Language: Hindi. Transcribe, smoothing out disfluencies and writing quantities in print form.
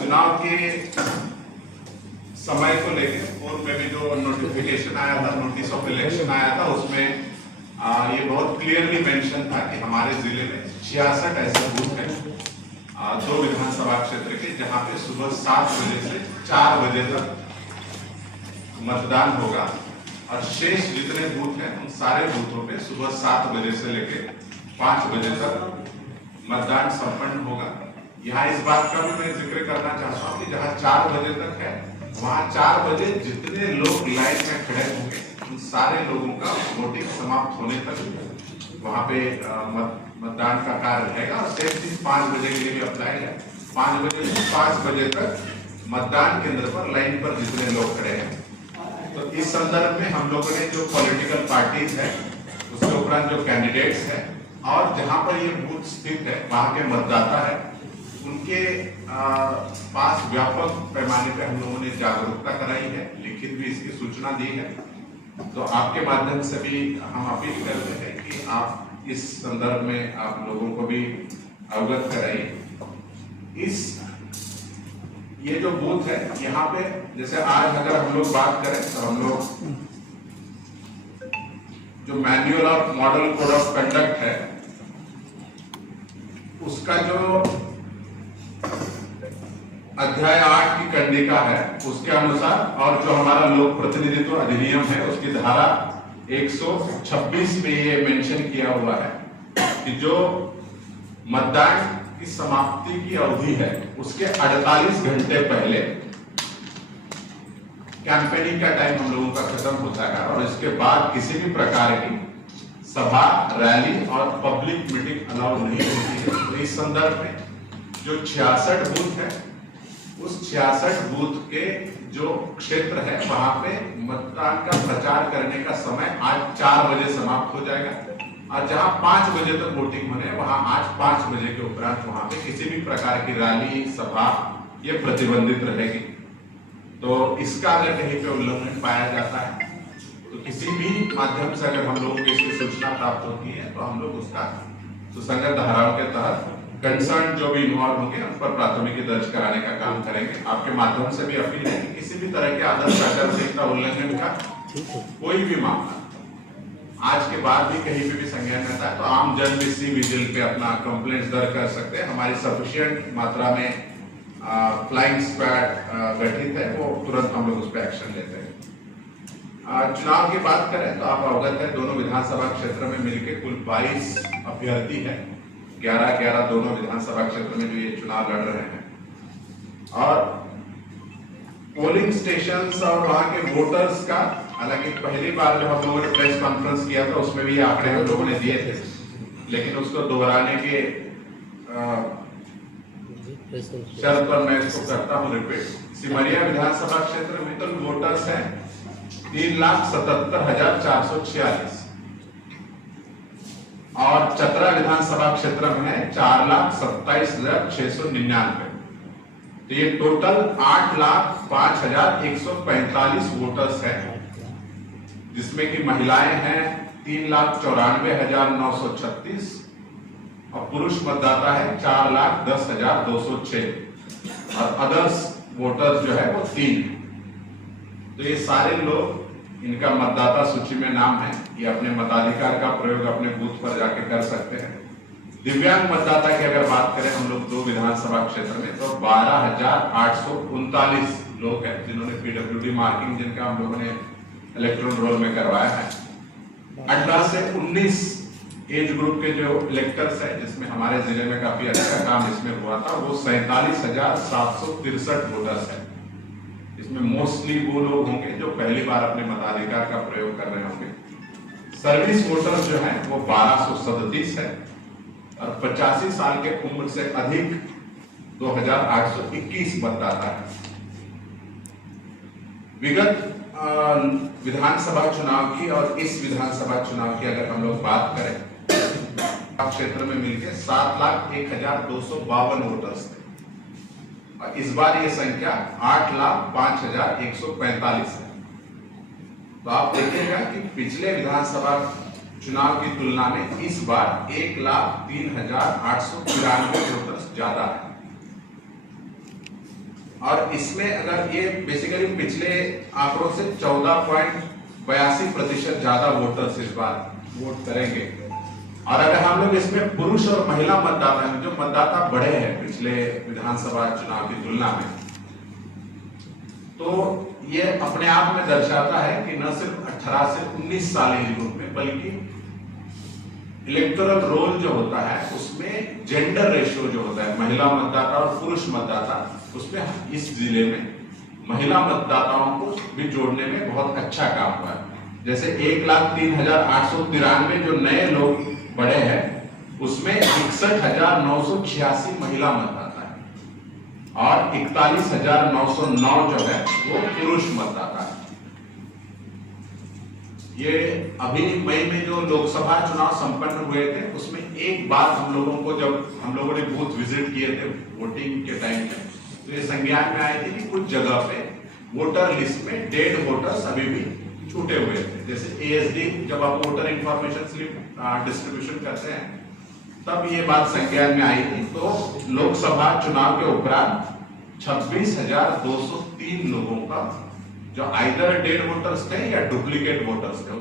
चुनाव के समय को लेकर पूर्व में भी जो नोटिफिकेशन आया था, नोटिस ऑफ इलेक्शन आया था, उसमें ये बहुत क्लियरली मेंशन था कि हमारे जिले में 66 ऐसे बूथ हैं 2 विधानसभा क्षेत्र के, जहां पे सुबह 7 बजे से 4 बजे तक मतदान होगा और शेष जितने बूथ हैं उन सारे बूथों पे सुबह 7 बजे से लेकर 5 बजे तक मतदान संपन्न होगा। यहाँ इस बात का भी मैं जिक्र करना चाहता हूँ कि जहाँ 4 बजे तक है, वहाँ 4 बजे जितने लोग लाइन में खड़े होंगे उन सारे लोगों का वोटिंग समाप्त होने तक वहाँ पे मतदान का कार्य रहेगा। और सेम चीज 5 बजे के लिए भी अप्लाई है। 5 बजे से 5 बजे तक मतदान केंद्र पर लाइन पर जितने लोग खड़े हैं। तो इस संदर्भ में हम लोगों ने जो पॉलिटिकल पार्टीज है, उसके उपरांत जो कैंडिडेट्स है और जहां पर ये बूथ स्थित है वहां के मतदाता है, उनके पास व्यापक पैमाने पर हम लोगों ने जागरूकता कराई है, लिखित भी इसकी सूचना दी है। तो आपके माध्यम से भी हम अपील करते हैं कि आप इस संदर्भ में आप लोगों को भी अवगत कराइए। ये जो बूथ है यहाँ पे, जैसे आज अगर हम लोग बात करें तो हम लोग जो मैनुअल और मॉडल कोड ऑफ कंडक्ट है उसका जो अध्याय 8 की कंडिका है उसके अनुसार, और जो हमारा लोक प्रतिनिधित्व अधिनियम है उसकी धारा 126 में ये मेंशन किया हुआ है कि जो मतदान की समाप्ति की अवधि है उसके 48 घंटे पहले कैंपेनिंग का टाइम हम लोगों का खत्म होता है और इसके बाद किसी भी प्रकार की सभा, रैली और पब्लिक मीटिंग अलाउ नहीं होती है। तो इस संदर्भ में जो 66 बूथ है, उस 66 बूथ के जो क्षेत्र है वहां पे मतदान का प्रचार करने का समय आज 4 बजे समाप्त हो जाएगा और जहां 5 बजे तक वोटिंग होने वहां आज 5 बजे के उपरांत वहां पे किसी भी प्रकार की रैली, सभा ये प्रतिबंधित रहेगी। तो इसका अगर कहीं पे उल्लंघन पाया जाता है तो किसी भी माध्यम से अगर हम लोगों को इसकी सूचना प्राप्त होती है तो हम लोग उसका सुसंगत धाराओं के तहत कंसर्न जो भी इन्वॉल्व होंगे उन पर प्राथमिकी दर्ज कराने का काम करेंगे। आपके माध्यम से भी अपील है कि किसी भी तरह के आदर्श आचार संहिता उल्लंघन का कोई भी मामला आज के बाद भी कहीं पे भी संज्ञान में आता है तो आम जन भी सी विजिल पे अपना कंप्लेंट दर्ज कर सकते हैं। हमारी सफिशिएंट मात्रा में फ्लाइंग स्क्वाड गठित है, वो तुरंत हम लोग उस पर एक्शन लेते हैं। चुनाव की बात करें तो आप अवगत है दोनों विधानसभा क्षेत्र में मिलकर कुल 22 अभ्यर्थी है, 11-11 दोनों विधानसभा क्षेत्र में जो ये चुनाव लड़ रहे हैं। और पोलिंग स्टेशन और वहां के वोटर्स का, हालांकि पहली बार जब हम लोगों ने प्रेस कॉन्फ्रेंस किया था उसमें भी आंकड़े हम लोगों ने दिए थे, लेकिन उसको दोहराने के शर्त पर मैं इसको करता हूं रिपीट। सिमरिया विधानसभा क्षेत्र में तो वोटर्स हैं 3,77,446 और चतरा विधानसभा क्षेत्र में है 4,27,699। तो ये टोटल 8,05,145 वोटर्स हैं, जिसमें कि महिलाएं हैं 3,94,936 और पुरुष मतदाता है 4,10,206 और अदर्स वोटर्स जो है वो 3। तो ये सारे लोग, इनका मतदाता सूची में नाम है, ये अपने मताधिकार का प्रयोग अपने बूथ पर जाके कर सकते हैं। दिव्यांग मतदाता की अगर बात करें हम लोग 2 विधानसभा क्षेत्र में तो 12,839 लोग हैं जिन्होंने पीडब्ल्यूडी मार्किंग जिनका हम लोगों ने इलेक्ट्रॉन रोल में करवाया है। 18 से 19 एज ग्रुप के जो इलेक्टर्स है, जिसमें हमारे जिले में काफी अच्छा काम इसमें हुआ था, वो 47,763 वोटर्स है। इसमें मोस्टली वो लोग होंगे जो पहली बार अपने मताधिकार का प्रयोग कर रहे होंगे। सर्विस वोटर्स जो है वो 1237 है और 85 साल के उम्र से अधिक 2,821 मतदाता है। विगत विधानसभा चुनाव की और इस विधानसभा चुनाव की अगर हम लोग बात करें, क्षेत्र में मिलकर 7,01,252 वोटर्स थे और इस बार ये संख्या 8,05,145 है। तो आप देखिएगा कि पिछले विधानसभा चुनाव की तुलना में इस बार 1,03,893 वोटर्स ज्यादा है। और इसमें अगर ये बेसिकली पिछले आंकड़ों से 14.82% ज्यादा वोटर्स इस बार वोट करेंगे। और अगर हम लोग इसमें पुरुष और महिला मतदाता हैं, जो मतदाता बढ़े हैं पिछले विधानसभा चुनाव की तुलना में, तो ये अपने आप में दर्शाता है कि न सिर्फ 18 से 19 साल एज ग्रुप में, बल्कि इलेक्टोरल रोल जो होता है उसमें जेंडर रेशियो जो होता है, महिला मतदाता और पुरुष मतदाता, उसमें इस जिले में महिला मतदाताओं को भी जोड़ने में बहुत अच्छा काम हुआ है। जैसे 1,03,893 जो नए लोग बढ़े हैं, उसमें 61,986 महिला मतदाता है और 41,909 जो है वो पुरुष मतदाता है। ये अभी मई में जो लोकसभा चुनाव संपन्न हुए थे, उसमें एक बात हम लोगों को, जब हम लोगों ने बूथ विजिट किए थे वोटिंग के टाइम में, तो ये संज्ञान में आई थी कि कुछ जगह पे वोटर लिस्ट में डेड वोटर्स अभी भी छूटे हुए थे। जैसे एएसडी, जब आप वोटर इंफॉर्मेशन स्लिप डिस्ट्रीब्यूशन करते हैं, तब ये बात संज्ञान में आई थी। तो लोकसभा चुनाव के उपरांत 26,203 लोगों का जो आइदर डेड वोटर्स थे या डुप्लीकेट वोटर्स थे,